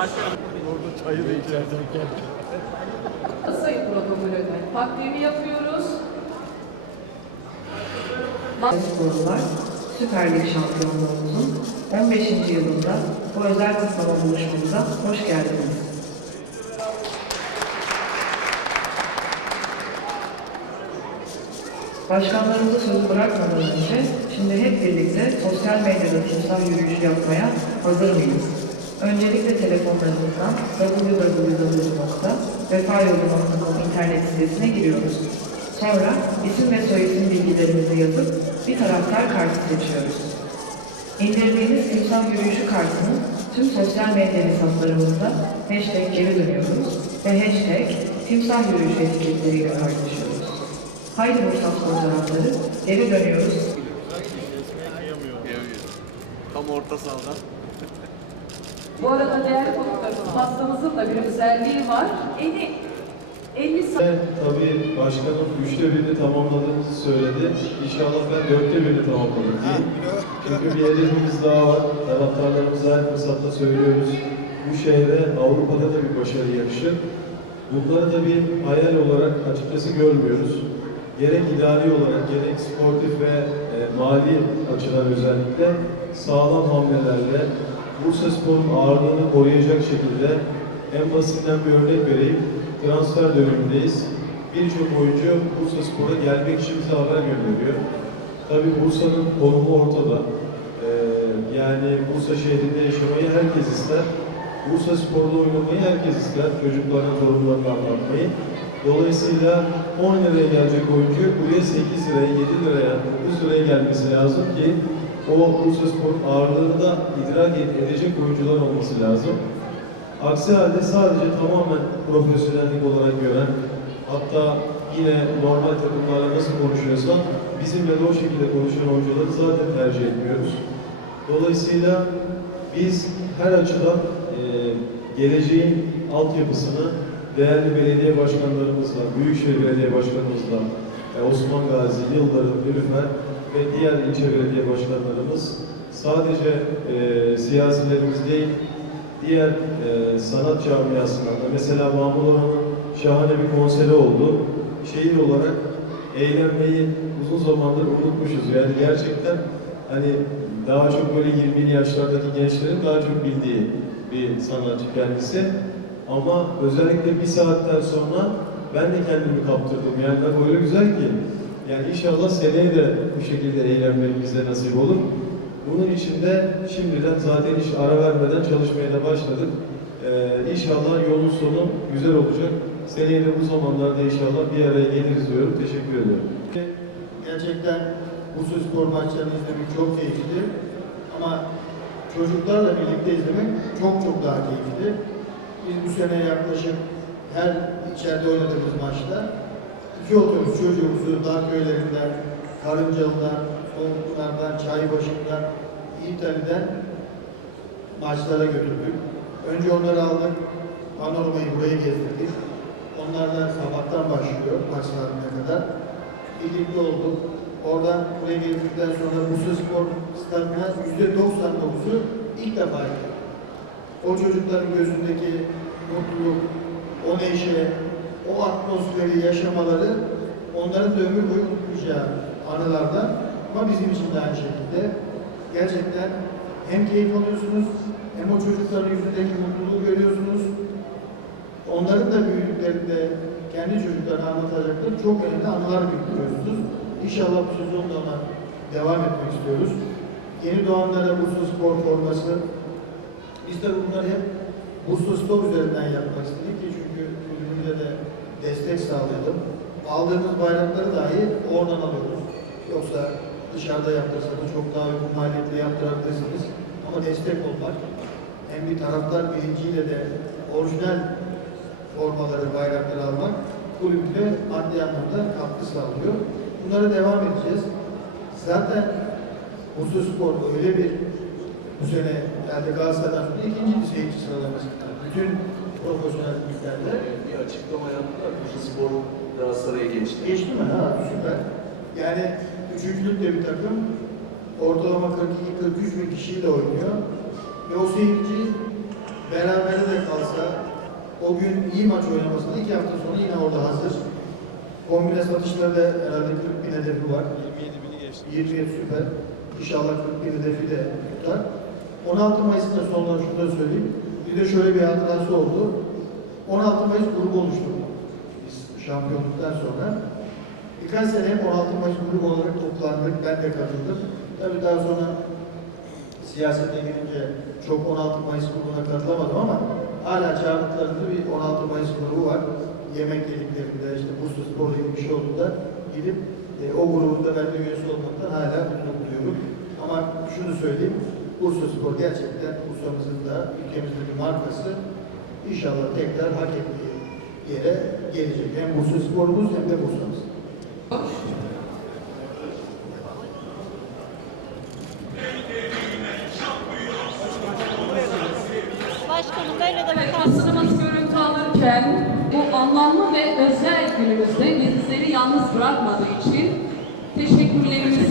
Orada çayı da içersen gel. Sayı protokolü takvimi yapıyoruz. Sporcular Süper Lig şampiyonluğumuzun 15. yılında bu özel kutlama buluşmamıza hoş geldiniz. Başkanlarımıza söz bırakmadan önce şimdi hep birlikte sosyal medyada timsah yürüyüşü yapmaya hazır mıyız? Öncelikle telefonlarımızdan www.vefayolu.com internet sitesine giriyoruz. Sonra isim ve soyisim bilgilerimizi yazıp bir taraftar kartı seçiyoruz. İndirdiğimiz timsah yürüyüşü kartını tüm sosyal medya hesaplarımızda hashtag geri dönüyoruz ve hashtag timsah yürüyüşü etiketleriyle paylaşıyoruz. Haydi Bursa fotoğrafları geri dönüyoruz. Tam orta sahadan. Bu arada değerli konuklarımız hastamızın da bir özelliği var. Eni 50 sa- Ben tabii başkanım üçte birini tamamladığımızı söyledi. İnşallah ben dörtte birini tamamladım diyeyim. Çünkü bir hedefimiz daha var. Taraftarlarımıza her fırsatta söylüyoruz. Bu şehre Avrupa'da da bir başarı yarışı. Bunları da bir hayal olarak açıkçası görmüyoruz. Gerek idari olarak gerek sportif ve e, mali açıdan özellikle sağlam hamlelerle Bursa Spor'un ağırlığını koruyacak şekilde en basitinden bir örnek vereyim. Transfer dönemindeyiz. Birçok oyuncu Bursa Spor'a gelmek için bize haber gönderiyor. Tabii Bursa'nın konumu ortada. Ee, yani Bursa şehrinde yaşamayı herkes ister. Bursa Spor'da oynamayı herkes ister. Çocukların sorunlarını anlatmayı. Dolayısıyla 10 liraya gelecek oyuncu buraya 8 liraya, 7 liraya, 9 liraya gelmesi lazım ki o Bursa Spor'un ağırlığını da idrak ed- edecek oyuncular olması lazım. Aksi halde sadece tamamen profesyonellik olarak gören, hatta yine normal takımlarla nasıl konuşuyorsa bizimle de o şekilde konuşan oyuncuları zaten tercih etmiyoruz. Dolayısıyla biz her açıdan e, geleceğin altyapısını değerli belediye başkanlarımızla, Büyükşehir Belediye Başkanımızla, e, Osman Gazi, Yıldırım, Nilüfer ve diğer ilçe belediye başkanlarımız sadece e, siyasilerimiz değil, diğer e, sanat camiasından da mesela Mahmut Orhan'ın şahane bir konseri oldu. Şehir olarak eğlenmeyi uzun zamandır unutmuşuz. Yani gerçekten hani daha çok böyle 20'li yaşlardaki gençlerin daha çok bildiği bir sanatçı kendisi. Ama özellikle bir saatten sonra ben de kendimi kaptırdım. Yani öyle güzel ki. Yani inşallah seneye de bu şekilde eğlenmek bize nasip olur. Bunun için de şimdiden zaten hiç ara vermeden çalışmaya da başladık. Ee, inşallah yolun sonu güzel olacak. Seneye de bu zamanlarda inşallah bir araya geliriz diyorum. Teşekkür ediyorum. Gerçekten Bursa Spor maçlarını izlemek çok keyifli. Ama çocuklarla birlikte izlemek çok çok daha keyifli. Biz bu sene yaklaşık her içeride oynadığımız maçta iki otobüs çocuğumuzu dağ köylerinden, Karıncalı'dan, Soğukpınar'dan, Çaybaşı'ndan, İtali'den maçlara götürdük. Önce onları aldık, panoramayı buraya gezdirdik. Onlarla sabahtan başlıyor maç kadar. Birlikte olduk. Oradan buraya geldikten sonra Bursa Spor stadına yüzde 99'u ilk defa geldi. O çocukların gözündeki mutluluk, o neşe, o atmosferi yaşamaları onların da ömür boyu unutmayacağı anılardan ama bizim için de aynı şekilde gerçekten hem keyif alıyorsunuz hem o çocukların yüzündeki mutluluğu görüyorsunuz. Onların da büyüdüklerinde kendi çocuklarına anlatacakları çok önemli anılar biriktiriyorsunuz. İnşallah bu sezon da ona devam etmek istiyoruz. Yeni doğanlara Bursa Spor forması. Biz de bunları hep Bursa Spor üzerinden yapmak istedik ki çünkü kulübümüze de destek sağlayalım. Aldığımız bayrakları dahi oradan alıyoruz. Yoksa dışarıda yaptırsanız çok daha uygun maliyetle yaptırabilirsiniz. Ama destek olmak hem bir taraftar bilinciyle de orijinal formaları, bayrakları almak kulübüne maddi anlamda katkı sağlıyor. Bunlara devam edeceğiz. Zaten Bursa Spor öyle bir bu sene yani Galatasaray'dan sonra ikinci seyirci sıralamasında bütün profesyonel liglerde bir açıklama yaptılar. Spor Galatasaray'a geçti. geçti mi? Ha süper. Yani üçüncülükte bir takım ortalama 42-43 bin kişiyle oynuyor. Ve o seyirci berabere de o gün iyi maç oynamasına iki hafta sonra yine orada hazır. Kombine satışları da herhalde 40 bin hedefi var. 27 süper. İnşallah 40 bin hedefi de tutar. 16 Mayıs'ta sonları şunu da söyleyeyim. Bir de şöyle bir hatırası oldu. 16 Mayıs grubu oluşturduk. Biz şampiyonluktan sonra. Birkaç sene hep 16 Mayıs grubu olarak toplandık. Ben de katıldım. Tabii daha sonra siyasete girince çok 16 Mayıs grubuna katılamadım ama hala çağırdıklarında bir 16 Mayıs grubu var. Yemek yediklerinde işte Bursa Spor gibi bir şey olduğunda gidip e, o grubun da ben de üyesi olmaktan hala mutlu duyuyorum. Ama şunu söyleyeyim, Bursa Spor gerçekten Bursa'mızın da ülkemizde bir markası. İnşallah tekrar hak ettiği yere gelecek. Hem Bursa Spor'umuz hem de Bursa'mız. Başkanım böyle görüntü alırken bu anlamlı ve özel günümüzde bizleri yalnız bırakmadığı için teşekkürlerimizi